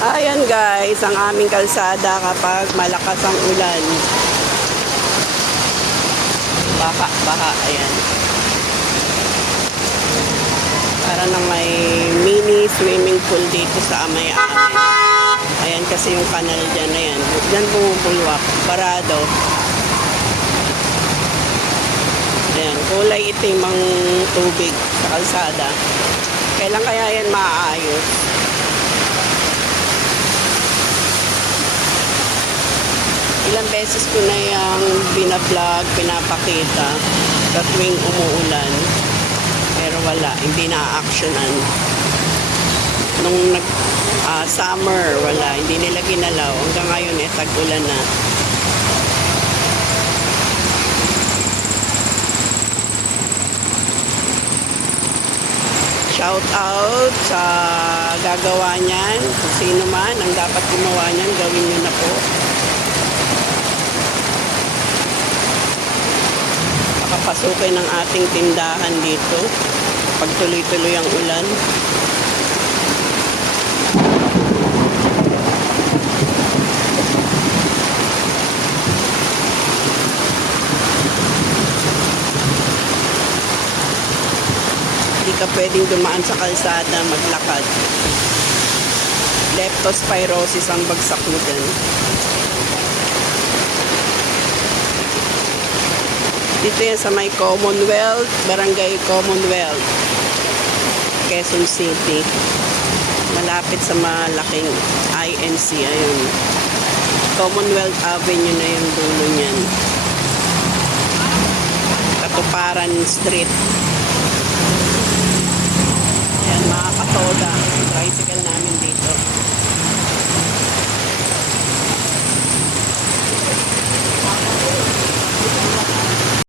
Ayan guys, ang aming kalsada kapag malakas ang ulan. Baha, ayan. Para na may mini swimming pool dito sa amay-amay. Ayan kasi yung kanal dyan, ayan. Dyan bumubulwak, barado. Ayan, kulay itim ang tubig sa kalsada. Kailan kaya yan maaayos? Ilang beses ko na yung binablog, pinapakita sa tuwing umuulan. Pero wala, hindi na-actionan. Nung summer, wala, hindi nila ginalaw. Hanggang ngayon, tag-ulan na. Shout out sa gagawa niyan. Kung sino man ang dapat gumawa niyan, gawin niyo na po. Makapasukin ang ating tindahan dito pag tuloy-tuloy ang ulan. Hindi ka pwedeng dumaan sa kalsada, maglakad. Leptospirosis ang bagsak mo dyan. Dito yan sa may Commonwealth, Barangay Commonwealth, Quezon City. Malapit sa malaking INC, ayun. Commonwealth Avenue na yung dulo niyan. Katuparan Street. Ayan, mga katoda. Tricycle namin dito.